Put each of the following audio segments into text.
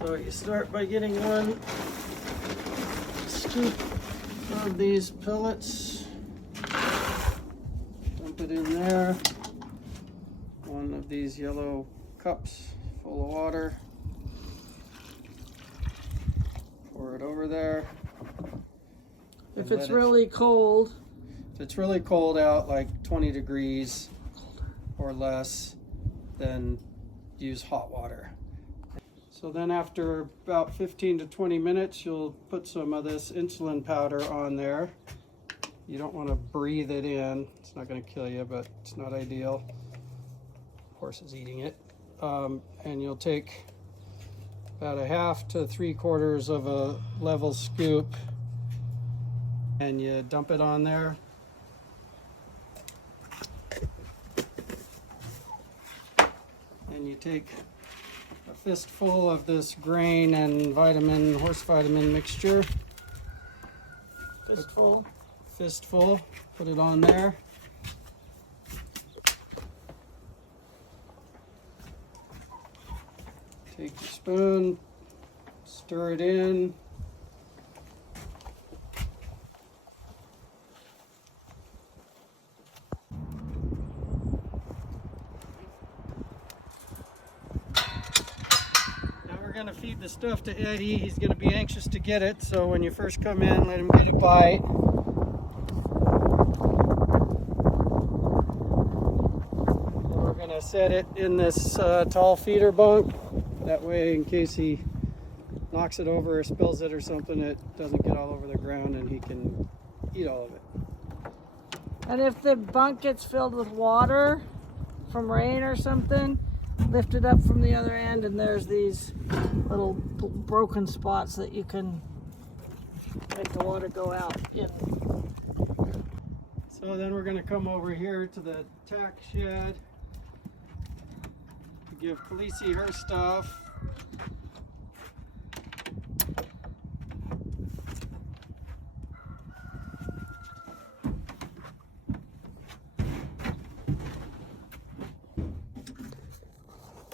So you start by getting one scoop of these pellets, dump it in there, one of these yellow cups full of water, pour it over there. If it's really cold. If it's really cold out, like 20 degrees or less, then use hot water. So then after about 15 to 20 minutes, you'll put some of this insulin powder on there. You don't want to breathe it in. It's not going to kill you, but it's not ideal. Horse is eating it. And you'll take about a 1/2 to 3/4 of a level scoop and you dump it on there. And you take a fistful of this grain and horse vitamin mixture. Fistful, put it on there. Take your spoon, stir it in. We're going to feed the stuff to Eddie. He's going to be anxious to get it, so when you first come in, let him get a bite. We're going to set it in this tall feeder bunk. That way, in case he knocks it over or spills it or something, it doesn't get all over the ground and he can eat all of it. And if the bunk gets filled with water from rain or something, lift it up from the other end, and there's these little broken spots that you can make the water go out in. So then we're going to come over here to the tack shed to give Khaleesi her stuff.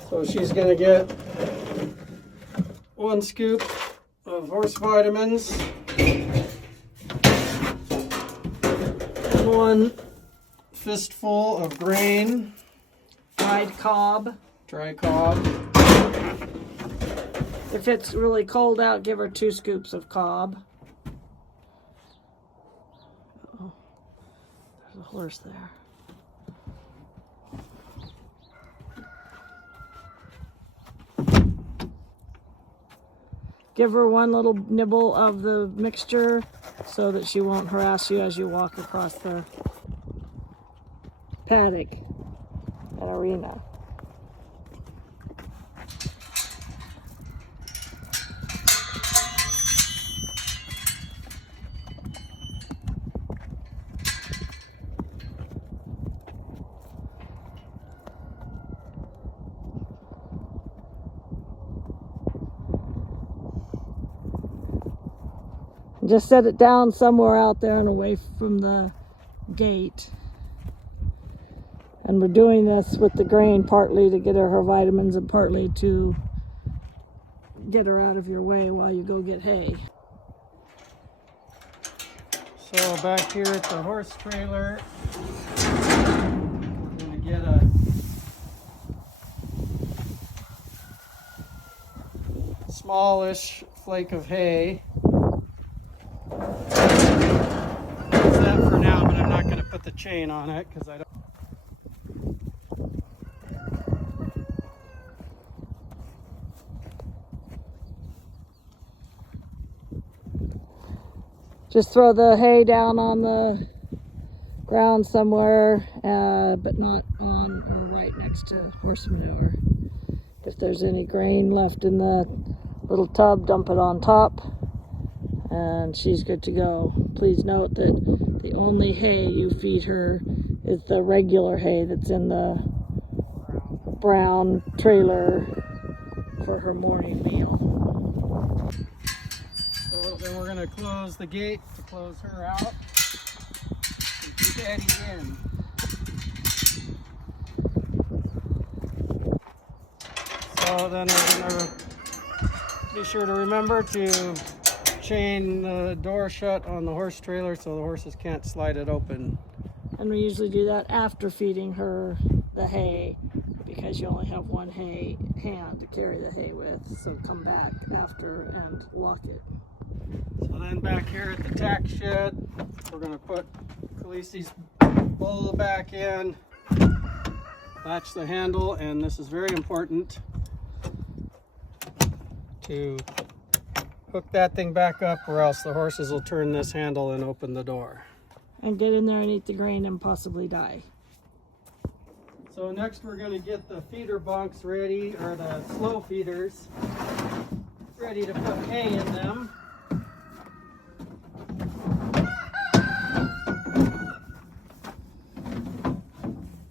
So she's going to get 1 scoop of horse vitamins, and 1 fistful of grain, Dry cob. If it's really cold out, give her 2 scoops of cob. Oh, there's a horse there. Give her 1 little nibble of the mixture so that she won't harass you as you walk across the paddock and arena. Just set it down somewhere out there and away from the gate. And we're doing this with the grain partly to get her vitamins and partly to get her out of your way while you go get hay. So back here at the horse trailer, we're going to get a smallish flake of hay. That's that for now, but I'm not going to put the chain on it because I don't. Just throw the hay down on the ground somewhere, but not on or right next to horse manure. If there's any grain left in the little tub, dump it on top, and she's good to go. Please note that the only hay you feed her is the regular hay that's in the brown trailer for her morning meal. So then we're going to close the gate to close her out and keep Eddie in. So then we're going to sure to remember to chain the door shut on the horse trailer so the horses can't slide it open. And we usually do that after feeding her the hay, because you only have one hand to carry the hay with. So come back after and lock it. So then back here at the tack shed, we're going to put Khaleesi's bowl back in, latch the handle, and this is very important to hook that thing back up, or else the horses will turn this handle and open the door. And get in there and eat the grain and possibly die. So next we're going to get the feeder bunks ready, or the slow feeders, ready to put hay in them.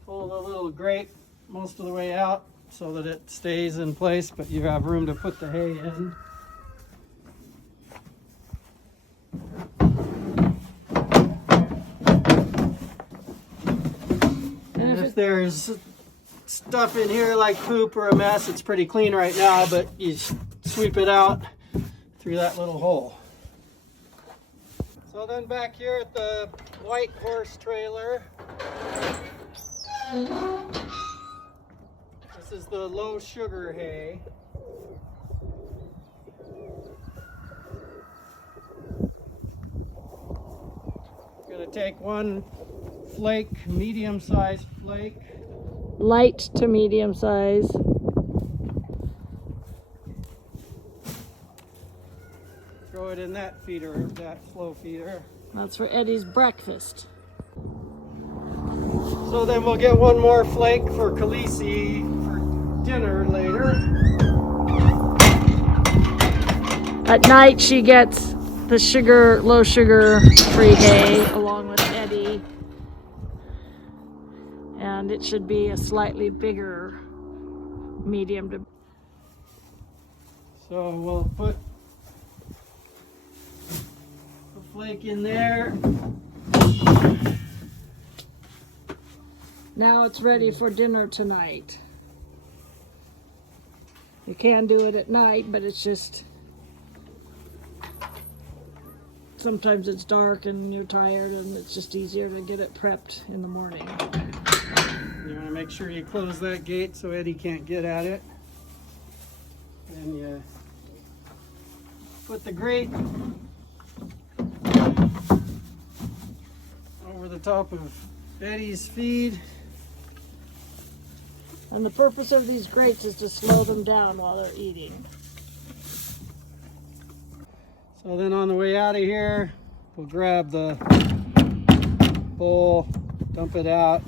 Pull the little grate most of the way out so that it stays in place, but you have room to put the hay in. And if there's stuff in here like poop or a mess, it's pretty clean right now, but you sweep it out through that little hole. So then back here at the white horse trailer, this is the low sugar hay. Going to take one flake, medium-sized flake. Light to medium size. Throw it in that feeder, that slow feeder. That's for Eddie's breakfast. So then we'll get one more flake for Khaleesi for dinner later. At night she gets the sugar, low sugar free hay along with Eddie. And it should be a slightly bigger medium to. So we'll put the flake in there. Now it's ready for dinner tonight. You can do it at night, but it's just, sometimes it's dark and you're tired, and it's just easier to get it prepped in the morning. You want to make sure you close that gate so Eddie can't get at it. Then you put the grate over the top of Eddie's feed. And the purpose of these grates is to slow them down while they're eating. So then on the way out of here, we'll grab the bowl, dump it out,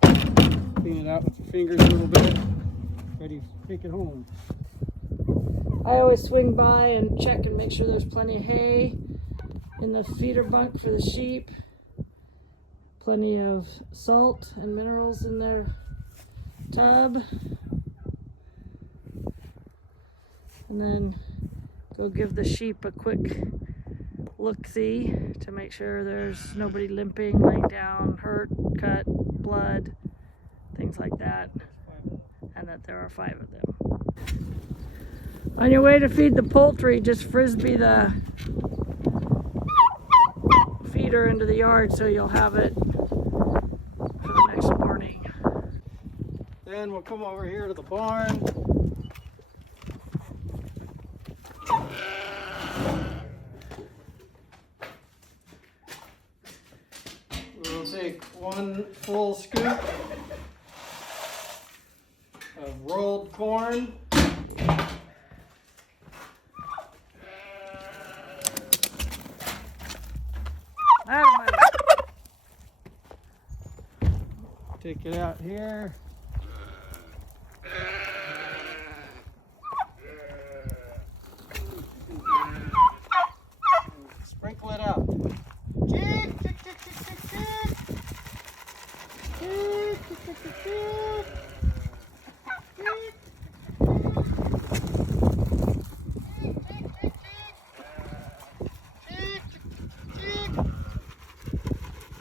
clean it out with your fingers a little bit, ready to take it home. I always swing by and check and make sure there's plenty of hay in the feeder bunk for the sheep. Plenty of salt and minerals in their tub. And then go give the sheep a quick look-see to make sure there's nobody limping, laying down, hurt, cut, blood, things like that, and that there are 5 of them. On your way to feed the poultry, just frisbee the feeder into the yard so you'll have it for the next morning. Then we'll come over here to the barn. We'll take one full scoop of rolled corn. Take it out here. Sprinkle it out.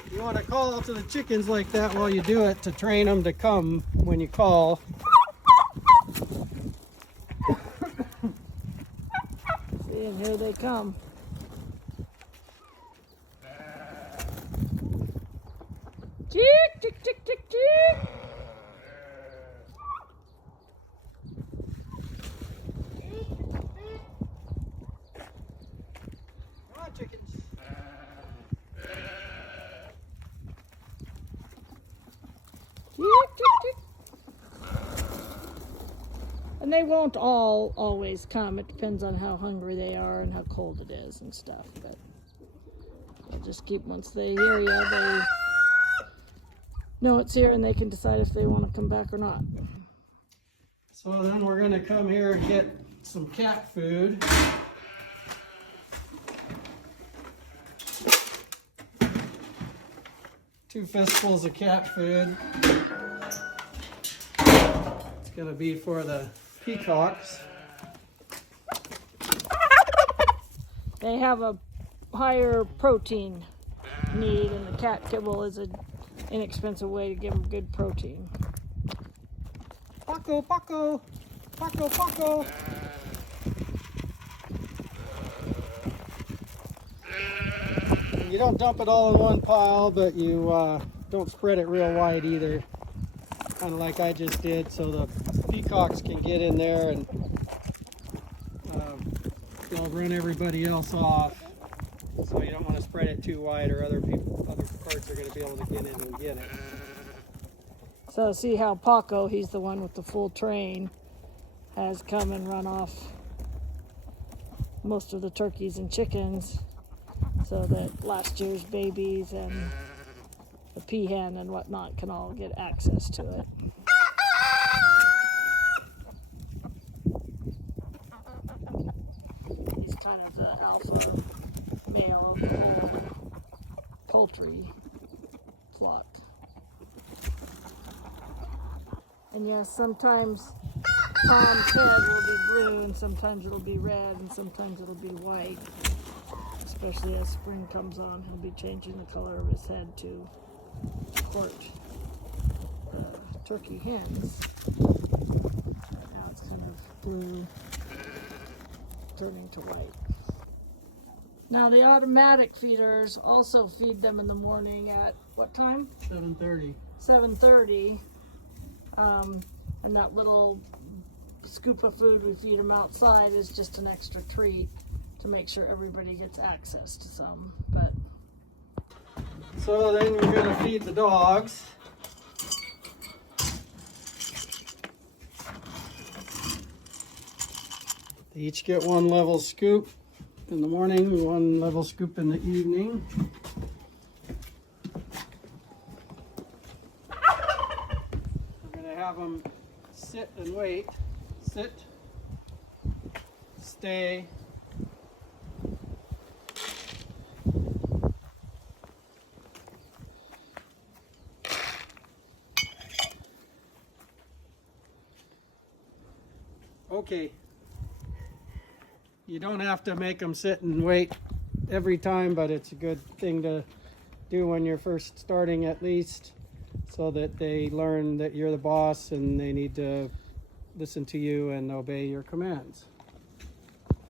You want to call to the chickens like that while you do it to train them to come when you call. and here they come. Tick, tick, tick, tick, tick. Come on, chickens. Tick, tick, tick. And they won't all always come. It depends on how hungry they are and how cold it is and stuff. But they'll just keep, once they hear you, they know it's here and they can decide if they want to come back or not. So then we're going to come here and get some cat food. Two fistfuls of cat food. It's going to be for the peacocks. They have a higher protein need, and the cat kibble is an inexpensive way to give them good protein. Paco, Paco, Paco, Paco. You don't dump it all in one pile, but you don't spread it real wide either. Kind of like I just did, so the peacocks can get in there and they'll run everybody else off. So you don't want to spread it too wide, or other birds are going to be able to get in and get it. So see how Paco, he's the one with the full train, has come and run off most of the turkeys and chickens, so that last year's babies and the peahen and whatnot can all get access to it. He's kind of the alpha male of the whole poultry flock. And yes, sometimes Tom's head will be blue, and sometimes it'll be red, and sometimes it'll be white. Especially as spring comes on, he'll be changing the color of his head to court turkey hens. Right now it's kind of blue, turning to white. Now the automatic feeders also feed them in the morning at what time? 7:30. 7:30. And that little scoop of food we feed them outside is just an extra treat to make sure everybody gets access to some. But so then we're going to feed the dogs. They each get one level scoop in the morning, one level scoop in the evening. We're going to have them sit and wait. Sit, stay, okay. You don't have to make them sit and wait every time, but it's a good thing to do when you're first starting, at least, so that they learn that you're the boss and they need to listen to you and obey your commands.